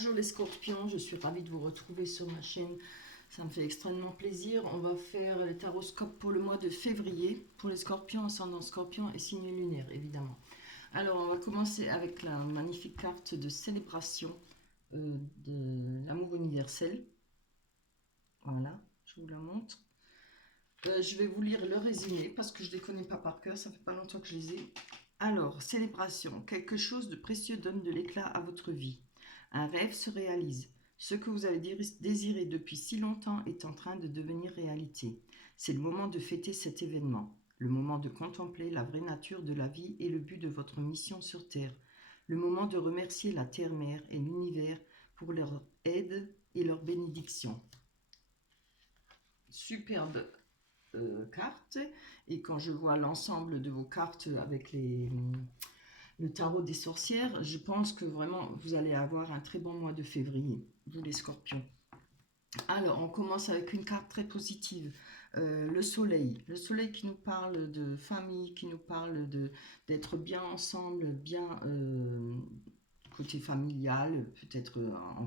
Bonjour les scorpions, je suis ravie de vous retrouver sur ma chaîne. Ça me fait extrêmement plaisir. On va faire les taroscopes pour le mois de février. Pour les scorpions, ascendant scorpion et signe lunaire, évidemment. Alors, on va commencer avec la magnifique carte de célébration de l'amour universel. Voilà, je vous la montre. Je vais vous lire le résumé parce que je ne les connais pas par cœur, ça fait pas longtemps que je les ai. Alors, célébration. Quelque chose de précieux donne de l'éclat à votre vie. Un rêve se réalise. Ce que vous avez désiré depuis si longtemps est en train de devenir réalité. C'est le moment de fêter cet événement. Le moment de contempler la vraie nature de la vie et le but de votre mission sur Terre. Le moment de remercier la Terre-Mère et l'univers pour leur aide et leur bénédiction. Superbe cartes, et quand je vois l'ensemble de vos cartes avec le tarot des sorcières, je pense que vraiment vous allez avoir un très bon mois de février, vous les scorpions. Alors, on commence avec une carte très positive, le soleil. Le soleil qui nous parle de famille, qui nous parle d'être bien ensemble, bien côté familial, peut-être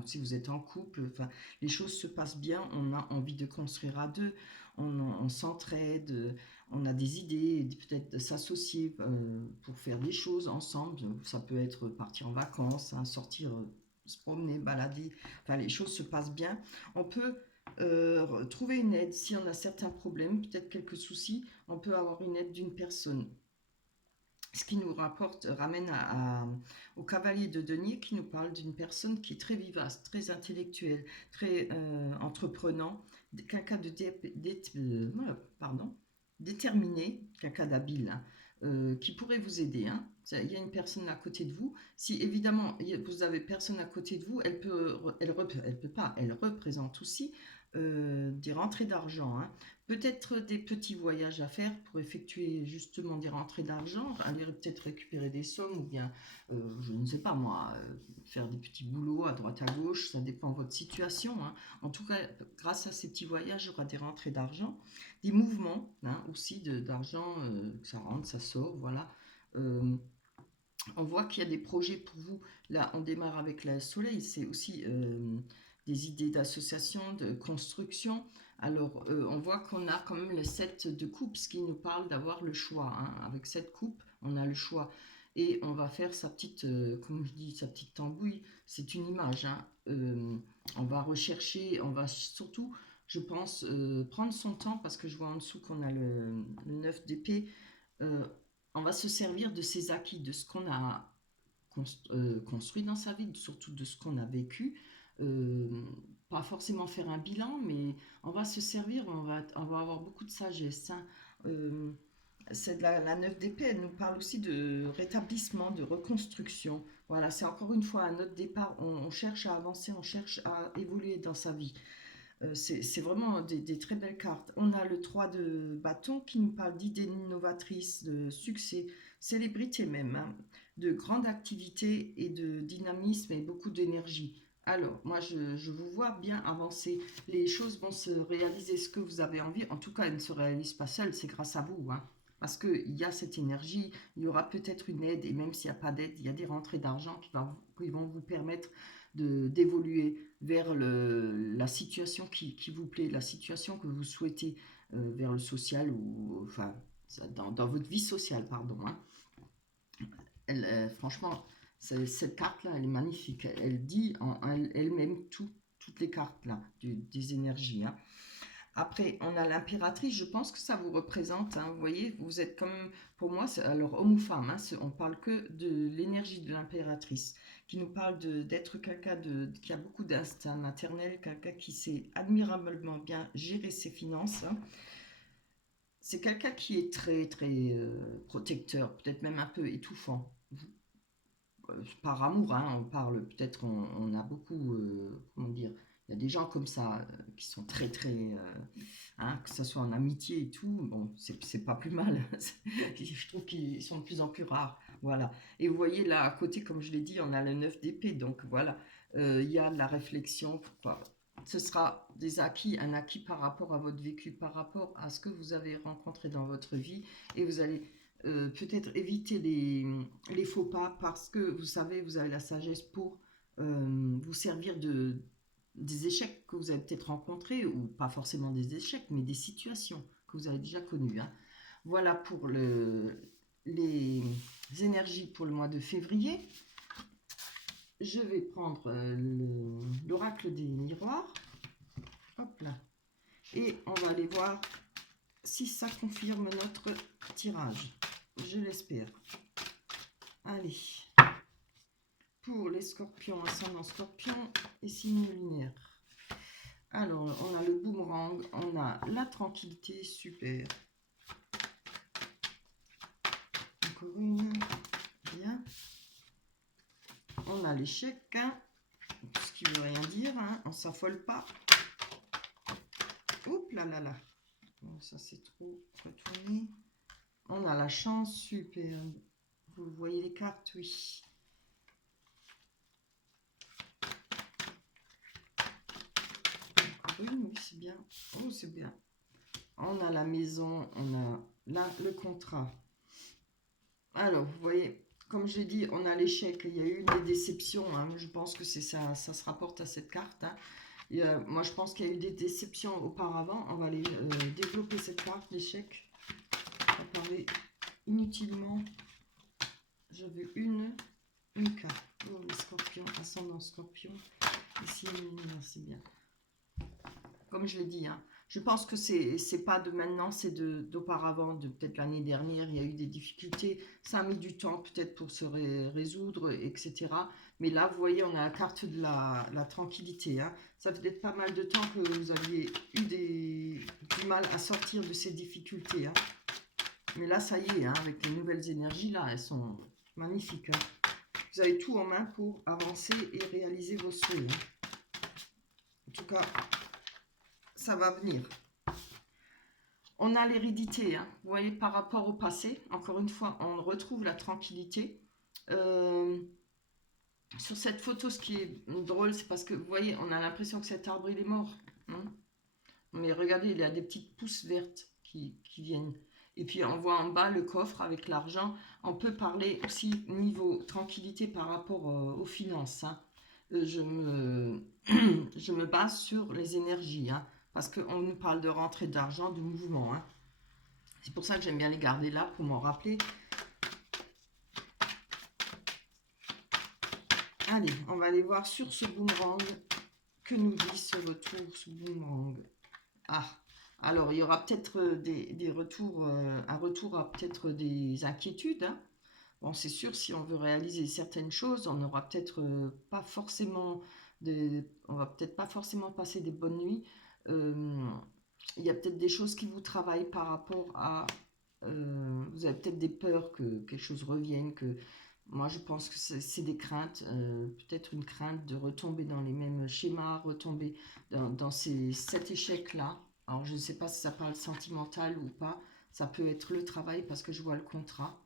si vous êtes en couple, enfin, les choses se passent bien, on a envie de construire à deux, on s'entraide, on a des idées, peut-être de s'associer pour faire des choses ensemble. Ça peut être partir en vacances, hein, sortir, se promener, balader, enfin, les choses se passent bien. On peut trouver une aide si on a certains problèmes, peut-être quelques soucis, on peut avoir une aide d'une personne. Ce qui nous ramène au cavalier de denier qui nous parle d'une personne qui est très vivace, très intellectuelle, très entreprenant, quelqu'un de déterminé, quelqu'un d'habile, hein, qui pourrait vous aider. Hein. Il y a une personne à côté de vous. Si évidemment vous avez personne à côté de vous, elle représente aussi des rentrées d'argent. Hein. Peut-être des petits voyages à faire pour effectuer justement des rentrées d'argent, aller peut-être récupérer des sommes ou bien, je ne sais pas moi, faire des petits boulots à droite à gauche, ça dépend de votre situation. Hein. En tout cas, grâce à ces petits voyages, il y aura des rentrées d'argent, des mouvements hein, aussi d'argent, que ça rentre, ça sort, voilà. On voit qu'il y a des projets pour vous. Là, on démarre avec le soleil. C'est aussi des idées d'association, de construction. Alors, on voit qu'on a quand même le 7 de coupe, ce qui nous parle d'avoir le choix. Hein. Avec cette coupe, on a le choix. Et on va faire sa petite, comme je dis, sa petite tambouille. C'est une image. Hein. On va rechercher, on va surtout, je pense, prendre son temps parce que je vois en dessous qu'on a le 9 d'épée. Euh, on va se servir de ses acquis, de ce qu'on a construit dans sa vie, surtout de ce qu'on a vécu. Euh, Pas forcément faire un bilan, mais on va se servir, on va avoir beaucoup de sagesse. Hein. C'est de la 9 d'épée, elle nous parle aussi de rétablissement, de reconstruction. Voilà, c'est encore une fois un autre départ. On cherche à avancer, on cherche à évoluer dans sa vie. C'est vraiment des très belles cartes. On a le 3 de bâton qui nous parle d'idées novatrices, de succès, célébrité même, hein, de grande activité et de dynamisme et beaucoup d'énergie. Alors, moi, je vous vois bien avancer. Les choses vont se réaliser ce que vous avez envie. En tout cas, elles ne se réalisent pas seules, c'est grâce à vous. Hein. Parce qu'il y a cette énergie, il y aura peut-être une aide, et même s'il n'y a pas d'aide, il y a des rentrées d'argent qui vont vous permettre d'évoluer vers la situation qui vous plaît, la situation que vous souhaitez vers le social ou enfin dans votre vie sociale, pardon. Hein. Franchement, cette carte-là, elle est magnifique. Elle dit en elle-même toutes les cartes là, des énergies. Hein. Après, on a l'impératrice, je pense que ça vous représente, hein, vous voyez, vous êtes comme, pour moi, alors homme ou femme, hein, on parle que de l'énergie de l'impératrice, qui nous parle d'être quelqu'un qui a beaucoup d'instinct maternel, quelqu'un qui sait admirablement bien gérer ses finances. Hein. C'est quelqu'un qui est très, très protecteur, peut-être même un peu étouffant. Par amour, hein, on parle, peut-être on a beaucoup, comment dire, il y a des gens comme ça qui sont très très, hein, que ce soit en amitié et tout, bon, c'est pas plus mal, je trouve qu'ils sont de plus en plus rares, voilà. Et vous voyez là à côté, comme je l'ai dit, on a le 9 d'épée, donc voilà, il y a de la réflexion, pourquoi ce sera des acquis, un acquis par rapport à votre vécu, par rapport à ce que vous avez rencontré dans votre vie, et vous allez peut-être éviter les faux pas parce que vous savez, vous avez la sagesse pour vous servir des échecs que vous avez peut-être rencontrés, ou pas forcément des échecs, mais des situations que vous avez déjà connues, hein. Voilà pour les énergies pour le mois de février. Je vais prendre l'oracle des miroirs. Hop là. Et on va aller voir si ça confirme notre tirage. Je l'espère. Allez. Pour les scorpions, ascendant scorpion et signe lunaire. Alors, on a le boomerang, on a la tranquillité, super. Encore une, bien. On a l'échec, hein, ce qui veut rien dire, hein, on s'affole pas. Oups là là là. Bon, ça c'est trop retourné. On a la chance, super. Vous voyez les cartes, oui. Oui, c'est bien. Oh, c'est bien. On a la maison, on a là le contrat. Alors, vous voyez, comme je l'ai dit, on a l'échec. Il y a eu des déceptions, hein. Je pense que c'est ça, ça se rapporte à cette carte, hein. Et, moi, je pense qu'il y a eu des déceptions auparavant. On va aller développer cette carte, l'échec. On va parler inutilement. J'avais une carte. Oh, le scorpion, ascendant scorpion. Ici, c'est bien. Comme je l'ai dit, hein, je pense que c'est pas de maintenant, c'est d'auparavant, de peut-être l'année dernière, il y a eu des difficultés, ça a mis du temps peut-être pour se résoudre, etc. Mais là, vous voyez, on a la carte de la tranquillité, hein. Ça fait peut-être pas mal de temps que vous aviez eu du mal à sortir de ces difficultés, hein. Mais là, ça y est, hein, avec les nouvelles énergies, là, elles sont magnifiques, hein. Vous avez tout en main pour avancer et réaliser vos souhaits, hein. En tout cas, ça va venir. On a l'hérédité, hein. Vous voyez, par rapport au passé, encore une fois, on retrouve la tranquillité. Sur cette photo, ce qui est drôle, c'est parce que, vous voyez, on a l'impression que cet arbre, il est mort, hein. Mais regardez, il y a des petites pousses vertes qui viennent. Et puis, on voit en bas le coffre avec l'argent. On peut parler aussi niveau tranquillité par rapport aux finances, hein. Je me base sur les énergies, hein, parce qu'on nous parle de rentrée d'argent, de mouvement, hein. C'est pour ça que j'aime bien les garder là, pour m'en rappeler. Allez, on va aller voir sur ce boomerang, que nous dit ce retour, ce boomerang. Ah, alors il y aura peut-être des retours, un retour à peut-être des inquiétudes, hein. Bon, c'est sûr, si on veut réaliser certaines choses, on n'aura peut-être pas forcément on va peut-être pas forcément passer des bonnes nuits. Il y a peut-être des choses qui vous travaillent par rapport à... vous avez peut-être des peurs que quelque chose revienne, que... Moi, je pense que c'est des craintes, peut-être une crainte de retomber dans les mêmes schémas, retomber dans cet échec-là. Alors, je ne sais pas si ça parle sentimental ou pas. Ça peut être le travail, parce que je vois le contrat.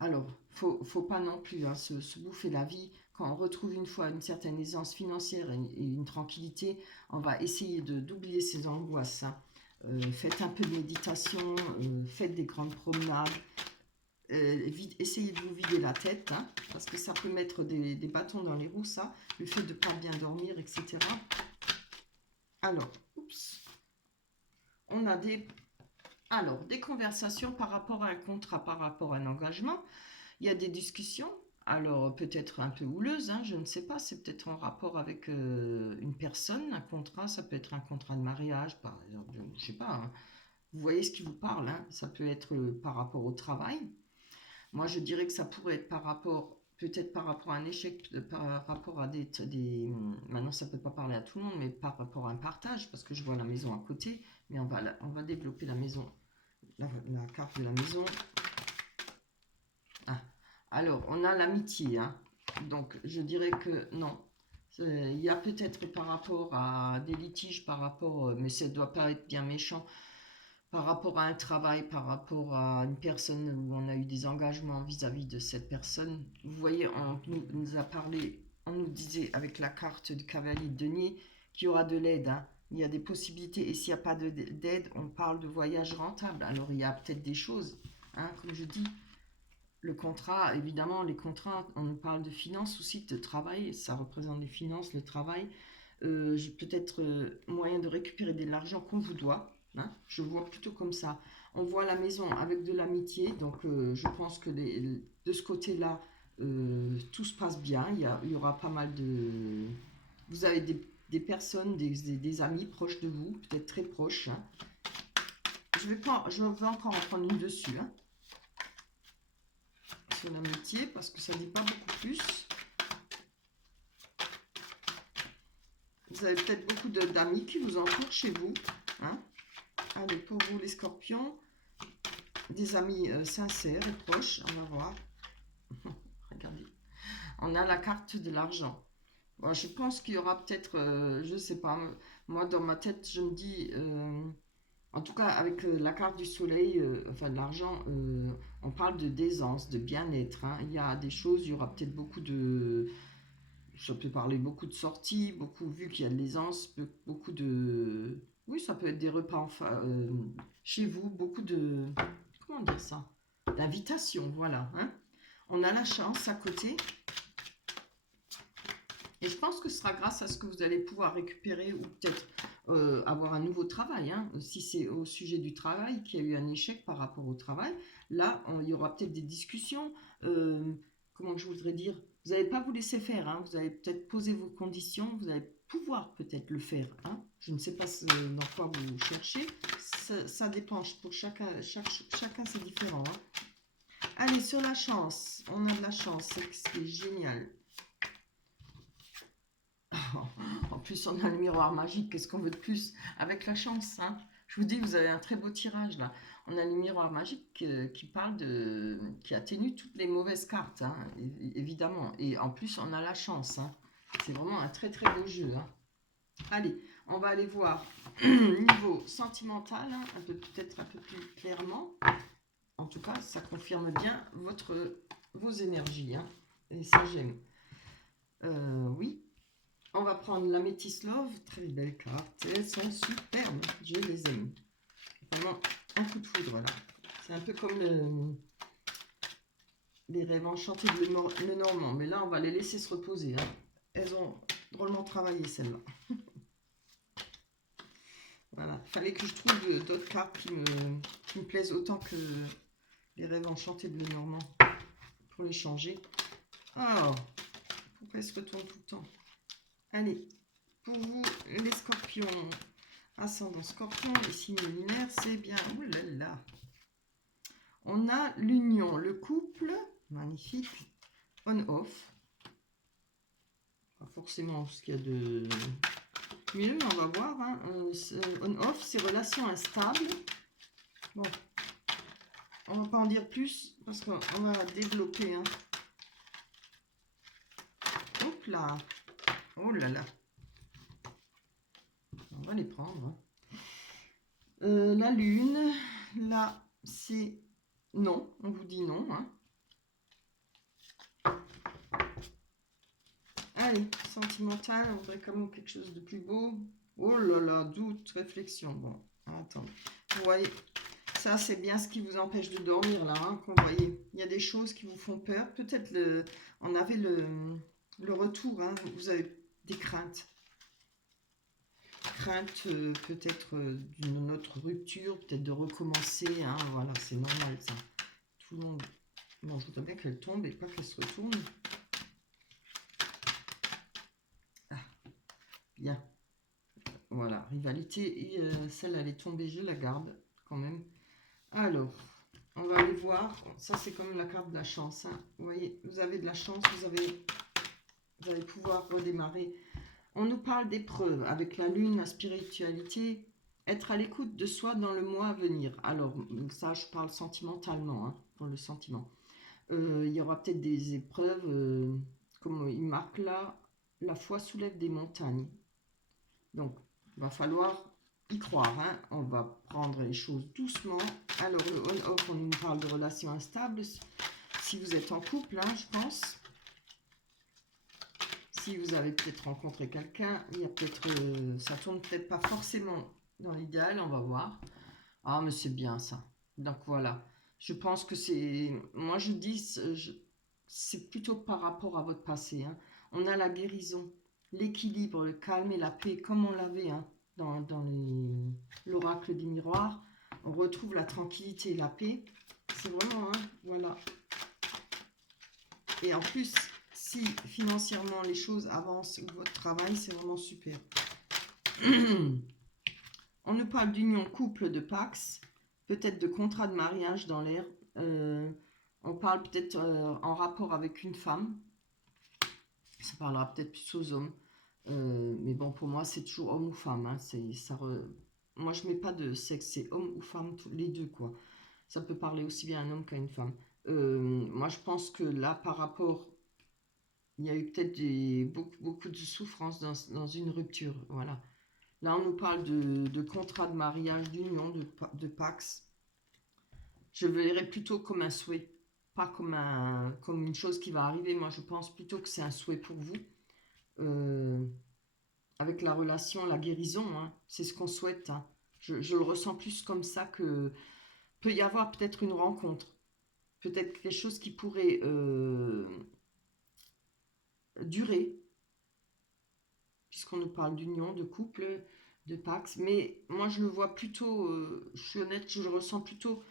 Alors, faut pas non plus, hein, se bouffer la vie. Quand on retrouve une fois une certaine aisance financière et une tranquillité, on va essayer d'oublier ses angoisses, hein. Faites un peu de méditation, faites des grandes promenades, essayez de vous vider la tête, hein, parce que ça peut mettre des bâtons dans les roues, ça, le fait de ne pas bien dormir, etc. Alors, oups, on a des conversations par rapport à un contrat, par rapport à un engagement. Il y a des discussions, alors peut-être un peu houleuses, hein, je ne sais pas, c'est peut-être en rapport avec une personne, un contrat, ça peut être un contrat de mariage, par exemple, je ne sais pas, hein. Vous voyez ce qui vous parle, hein, ça peut être par rapport au travail. Moi, je dirais que ça pourrait être par rapport, peut-être par rapport à un échec, par rapport à maintenant, ça ne peut pas parler à tout le monde, mais par rapport à un partage, parce que je vois la maison à côté, mais on va développer la maison, la carte de la maison. Ah. Alors, on a l'amitié, hein. Donc, je dirais que non. Il y a peut-être par rapport à des litiges, par rapport, mais ça ne doit pas être bien méchant, par rapport à un travail, par rapport à une personne où on a eu des engagements vis-à-vis de cette personne. Vous voyez, on nous a parlé, on nous disait avec la carte du cavalier de denier qu'il y aura de l'aide, hein. Il y a des possibilités, et s'il n'y a pas d'aide, on parle de voyage rentable. Alors il y a peut-être des choses, hein, comme je dis, Le contrat, évidemment, les contrats, on nous parle de finances aussi, de travail, ça représente les finances, le travail. Peut-être moyen de récupérer de l'argent qu'on vous doit, hein. Je vois plutôt comme ça. On voit la maison avec de l'amitié, donc je pense que de ce côté-là, tout se passe bien. Il y aura pas mal de... Vous avez des personnes, des amis proches de vous, peut-être très proches, hein. Je vais encore en prendre une dessus, hein, sur l'amitié, parce que ça ne dit pas beaucoup plus. Vous avez peut-être beaucoup d'amis qui vous entourent chez vous, hein. Allez, pour vous les scorpions, des amis sincères et proches, on va voir. Regardez, on a la carte de l'argent. Bon, je pense qu'il y aura peut-être, je ne sais pas, moi dans ma tête, je me dis, en tout cas avec la carte du soleil, enfin de l'argent, on parle de d'aisance, de bien-être, hein. Il y a des choses, il y aura peut-être beaucoup de... Ça peut parler beaucoup de sorties, beaucoup, vu qu'il y a de l'aisance, beaucoup de... Oui, ça peut être des repas chez vous, beaucoup de... Comment dire ça? D'invitations, voilà, hein. On a la chance à côté. Et je pense que ce sera grâce à ce que vous allez pouvoir récupérer ou peut-être avoir un nouveau travail, hein. Si c'est au sujet du travail, qu'il y a eu un échec par rapport au travail, là, il y aura peut-être des discussions. Comment je voudrais dire? Vous n'allez pas vous laisser faire, hein. Vous allez peut-être poser vos conditions, vous allez pouvoir peut-être le faire, hein. Je ne sais pas dans quoi vous cherchez. Ça dépend, pour chacun c'est différent, hein. Allez, sur la chance, on a de la chance, c'est génial. En plus, on a le miroir magique. Qu'est-ce qu'on veut de plus avec la chance, hein? Je vous dis, vous avez un très beau tirage là. On a le miroir magique qui parle de, qui atténue toutes les mauvaises cartes, hein, évidemment. Et en plus, on a la chance, hein. C'est vraiment un très très beau jeu, hein. Allez, on va aller voir niveau sentimental, hein, peut-être un peu plus clairement. En tout cas, ça confirme bien vos énergies, hein. Et ça, j'aime. Oui. On va prendre la Métis Love, très belle carte, elles sont superbes, je les aime. Vraiment un coup de foudre là. C'est un peu comme les rêves enchantés de Lenormand, mais là on va les laisser se reposer, hein. Elles ont drôlement travaillé celles-là. Voilà, fallait que je trouve d'autres cartes qui me plaisent autant que les rêves enchantés de Lenormand pour les changer. Oh, pourquoi elles se retournent tout le temps? Allez, pour vous les scorpions, ascendant scorpion, les signes lunaires, c'est bien. Oh là là. On a l'union, le couple, magnifique, on-off. Pas forcément ce qu'il y a de mieux, mais on va voir, hein. On-off, c'est relations instables. Bon, on va pas en dire plus parce qu'on va développer, hein. Hop là. Oh là là. On va les prendre, hein. La lune, là, c'est non, on vous dit non, hein. Allez, sentimental, on voudrait quand même quelque chose de plus beau. Oh là là, doute, réflexion. Bon, attends. Vous voyez, ça c'est bien ce qui vous empêche de dormir là, hein, qu'on voyait. Il y a des choses qui vous font peur. Peut-être on avait le retour, hein, vous avez des craintes. Crainte peut-être d'une autre rupture, peut-être de recommencer, hein, voilà, c'est normal ça. Tout le monde. Bon, je voudrais bien qu'elle tombe et pas qu'elle se retourne. Ah, bien. Voilà, rivalité, et celle elle est tombée, je la garde quand même. Alors, on va aller voir, ça c'est comme la carte de la chance, hein. Vous voyez, vous avez de la chance, vous allez pouvoir redémarrer. On nous parle d'épreuves avec la lune, la spiritualité, être à l'écoute de soi dans le mois à venir. Alors, ça je parle sentimentalement, hein, pour le sentiment. Il y aura peut-être des épreuves, comme il marque là, la foi soulève des montagnes. Donc, il va falloir y croire, hein. On va prendre les choses doucement. Alors, le on-off, on nous parle de relations instables. Si vous êtes en couple, hein, je pense. Si vous avez peut-être rencontré quelqu'un, il y a peut-être, ça tourne peut-être pas forcément dans l'idéal, on va voir. Ah, mais c'est bien ça. Donc voilà. Je pense que c'est... Moi, je dis, c'est plutôt par rapport à votre passé, hein. On a la guérison, l'équilibre, le calme et la paix, comme on l'avait, hein, dans l'oracle des miroirs. On retrouve la tranquillité et la paix. C'est vraiment, hein, voilà. Et en plus, si financièrement les choses avancent ou votre travail, c'est vraiment super. On nous parle d'union couple de Pax, peut-être de contrat de mariage dans l'air. On parle peut-être en rapport avec une femme. Ça parlera peut-être plus aux hommes. Mais bon, pour moi, c'est toujours homme ou femme, hein. Moi, je mets pas de sexe, c'est homme ou femme, les deux, quoi. Ça peut parler aussi bien à un homme qu'à une femme. Moi, je pense que là, par rapport... Il y a eu peut-être beaucoup de souffrance dans une rupture, voilà. Là, on nous parle de contrat de mariage, d'union, de Pax. Je le verrais plutôt comme un souhait, pas comme une chose qui va arriver. Moi, je pense plutôt que c'est un souhait pour vous. Euh, avec la relation, la guérison, hein, c'est ce qu'on souhaite, hein. Je le ressens plus comme ça que peut y avoir peut-être une rencontre, peut-être quelque chose qui pourrait durer, puisqu'on nous parle d'union, de couple, de Pax. Mais moi, je le vois plutôt, je suis honnête, je le ressens plutôt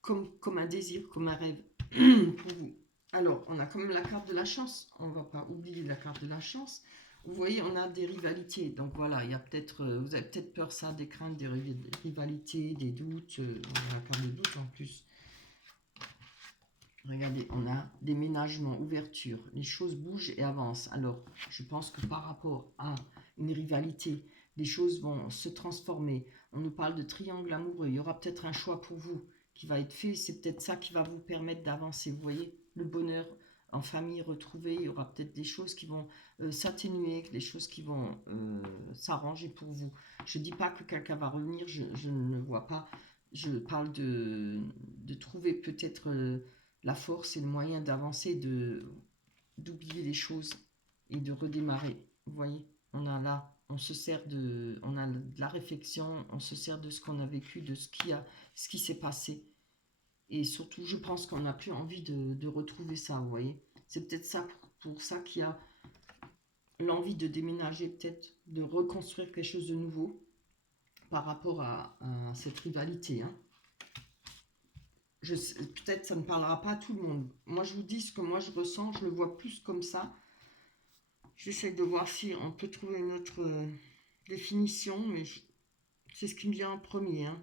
comme un désir, comme un rêve pour vous. Alors, on a quand même la carte de la chance. On ne va pas oublier la carte de la chance. Vous voyez, on a des rivalités. Donc voilà, il y a peut-être, vous avez peut-être peur ça, des craintes, des rivalités, des doutes. On a la carte des doutes en plus. Regardez, on a déménagement, ouverture. Les choses bougent et avancent. Alors, je pense que par rapport à une rivalité, les choses vont se transformer. On nous parle de triangle amoureux. Il y aura peut-être un choix pour vous qui va être fait. C'est peut-être ça qui va vous permettre d'avancer. Vous voyez, le bonheur en famille retrouvé. Il y aura peut-être des choses qui vont s'atténuer, des choses qui vont s'arranger pour vous. Je ne dis pas que quelqu'un va revenir. Je ne le vois pas. Je parle de trouver peut-être... la force et le moyen d'avancer, d'oublier les choses et de redémarrer. Vous voyez, on a là, on se sert on a de la réflexion, on se sert de ce qu'on a vécu, de ce qui s'est passé. Et surtout, je pense qu'on n'a plus envie de retrouver ça, vous voyez. C'est peut-être ça pour ça qu'il y a l'envie de déménager, peut-être de reconstruire quelque chose de nouveau par rapport à cette rivalité, hein. Peut-être ça ne parlera pas à tout le monde. Moi, je vous dis ce que moi je ressens, je le vois plus comme ça. J'essaie de voir si on peut trouver une autre définition, mais c'est ce qui me vient en premier, hein.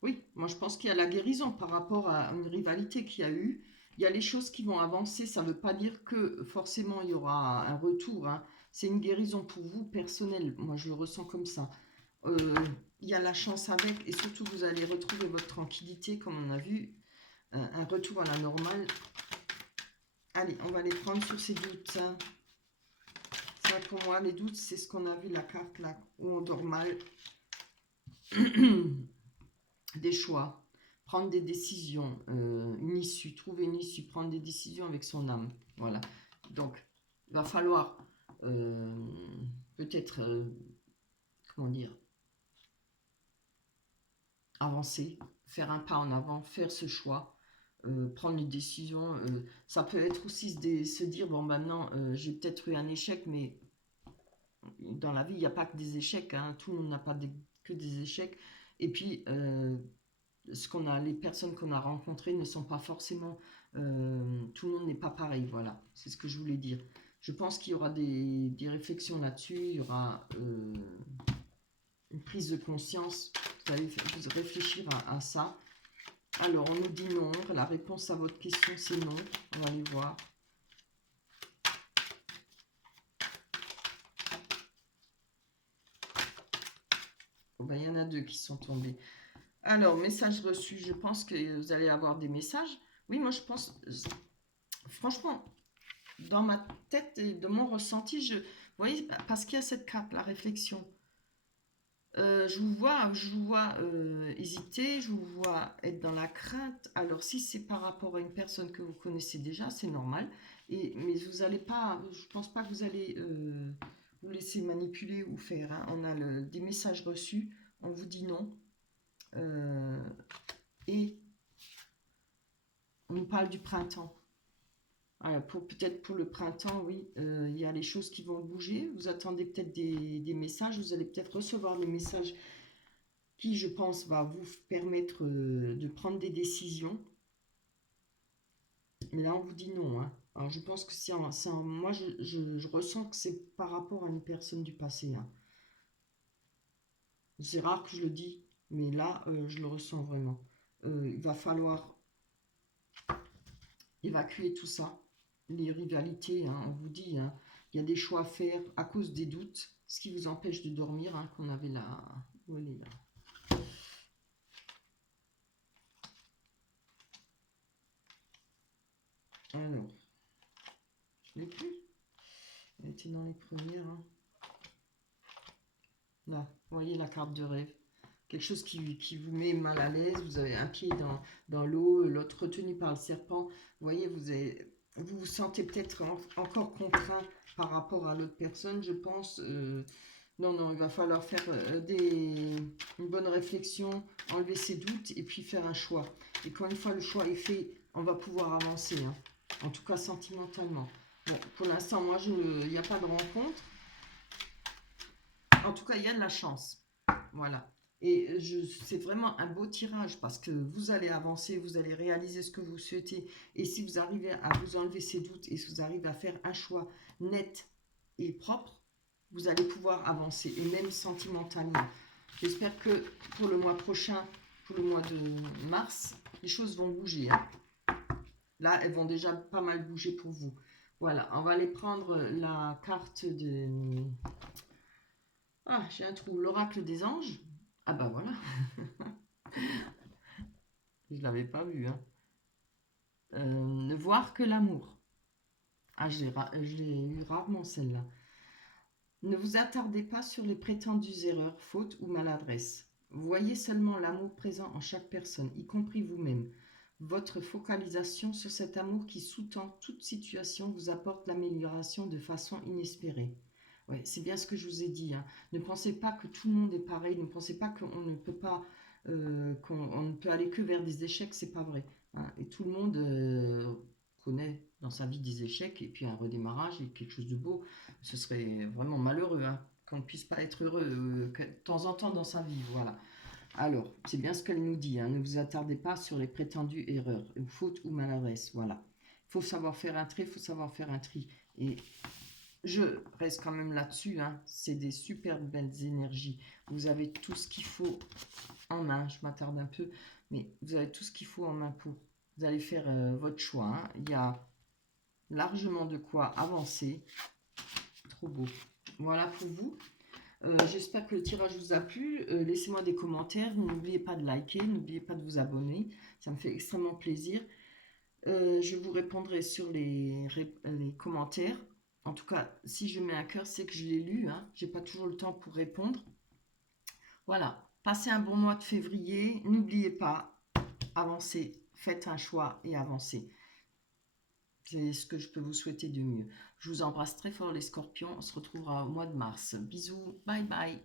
Oui, moi je pense qu'il y a la guérison par rapport à une rivalité qu'il y a eu. Il y a les choses qui vont avancer, ça ne veut pas dire que forcément il y aura un retour, hein. C'est une guérison pour vous personnelle, moi je le ressens comme ça. Euh, il y a la chance avec, et surtout vous allez retrouver votre tranquillité, comme on a vu, un retour à la normale. Allez, on va les prendre sur ces doutes, hein. Ça, pour moi, les doutes, c'est ce qu'on a vu, la carte là, où on dort mal. Des choix, prendre des décisions, une issue, trouver une issue, prendre des décisions avec son âme. Voilà. Donc, il va falloir peut-être, comment dire, avancer, faire un pas en avant, faire ce choix. Prendre une décision, ça peut être aussi se dire, bon maintenant j'ai peut-être eu un échec, mais dans la vie il n'y a pas que des échecs, hein. Tout le monde n'a pas que des échecs, et puis les personnes qu'on a rencontrées ne sont pas forcément, tout le monde n'est pas pareil, voilà, c'est ce que je voulais dire. Je pense qu'il y aura des réflexions là-dessus, il y aura une prise de conscience, vous allez réfléchir à ça. Alors, on nous dit non. La réponse à votre question, c'est non. On va aller voir. Oh, ben, il y en a deux qui sont tombés. Alors, message reçu. Je pense que vous allez avoir des messages. Oui, moi, je pense... Franchement, dans ma tête et de mon ressenti, vous voyez, parce qu'il y a cette carte, la réflexion. Je vous vois hésiter, je vous vois être dans la crainte. Alors, si c'est par rapport à une personne que vous connaissez déjà, c'est normal. Mais vous allez pas, je pense pas que vous allez vous laisser manipuler ou faire. Hein. On a des messages reçus, on vous dit non. Et on nous parle du printemps. Voilà, peut-être pour le printemps, oui, il y a les choses qui vont bouger. Vous attendez peut-être des messages, vous allez peut-être recevoir les messages qui, je pense, va vous permettre de prendre des décisions. Mais là, on vous dit non. Hein. Alors, je pense que moi, je ressens que c'est par rapport à une personne du passé. Hein. C'est rare que je le dis, mais là, je le ressens vraiment. Il va falloir évacuer tout ça. Les rivalités, hein, on vous dit, hein, il y a des choix à faire à cause des doutes, ce qui vous empêche de dormir, hein, qu'on avait là. Où elle est là? Alors, je l'ai plus. Elle était dans les premières. Hein. Là, vous voyez la carte de rêve. Quelque chose qui vous met mal à l'aise. Vous avez un pied dans l'eau, l'autre retenu par le serpent. Vous voyez, vous vous sentez peut-être encore contraint par rapport à l'autre personne, je pense. Non, non, il va falloir faire une bonne réflexion, enlever ses doutes et puis faire un choix. Et quand une fois le choix est fait, on va pouvoir avancer. Hein. En tout cas, sentimentalement. Bon, pour l'instant, moi, il n'y a pas de rencontre. En tout cas, il y a de la chance. Voilà. Et c'est vraiment un beau tirage parce que vous allez avancer, vous allez réaliser ce que vous souhaitez. Et si vous arrivez à vous enlever ces doutes et si vous arrivez à faire un choix net et propre, vous allez pouvoir avancer, et même sentimentalement. J'espère que pour le mois prochain, pour le mois de mars, les choses vont bouger. Hein. Là, elles vont déjà pas mal bouger pour vous. Voilà, on va aller prendre la carte de... Ah, j'ai un trou. L'oracle des anges. Ah bah voilà. Je ne l'avais pas vu. Hein. Ne voir que l'amour. Ah, je l'ai eu rarement celle-là. Ne vous attardez pas sur les prétendues erreurs, fautes ou maladresses. Voyez seulement l'amour présent en chaque personne, y compris vous-même. Votre focalisation sur cet amour qui sous-tend toute situation vous apporte l'amélioration de façon inespérée. Ouais, c'est bien ce que je vous ai dit. Hein. Ne pensez pas que tout le monde est pareil. Ne pensez pas qu'on ne peut pas, qu'on ne peut aller que vers des échecs. C'est pas vrai. Hein. Et tout le monde connaît dans sa vie des échecs et puis un redémarrage et quelque chose de beau. Ce serait vraiment malheureux hein, qu'on ne puisse pas être heureux de temps en temps dans sa vie. Voilà. Alors, c'est bien ce qu'elle nous dit. Hein. Ne vous attardez pas sur les prétendues erreurs, fautes ou maladresses. Voilà. Il faut savoir faire un tri. Il faut savoir faire un tri. Et je reste quand même là-dessus, hein. C'est des super belles énergies. Vous avez tout ce qu'il faut en main. Je m'attarde un peu, mais vous avez tout ce qu'il faut en main pour. Vous allez faire votre choix. Hein. Il y a largement de quoi avancer. Trop beau. Voilà pour vous. J'espère que le tirage vous a plu. Laissez-moi des commentaires. N'oubliez pas de liker. N'oubliez pas de vous abonner. Ça me fait extrêmement plaisir. Je vous répondrai sur les commentaires. En tout cas, si je mets un cœur, c'est que je l'ai lu. Hein. Je n'ai pas toujours le temps pour répondre. Voilà. Passez un bon mois de février. N'oubliez pas, avancez. Faites un choix et avancez. C'est ce que je peux vous souhaiter de mieux. Je vous embrasse très fort les scorpions. On se retrouvera au mois de mars. Bisous. Bye bye.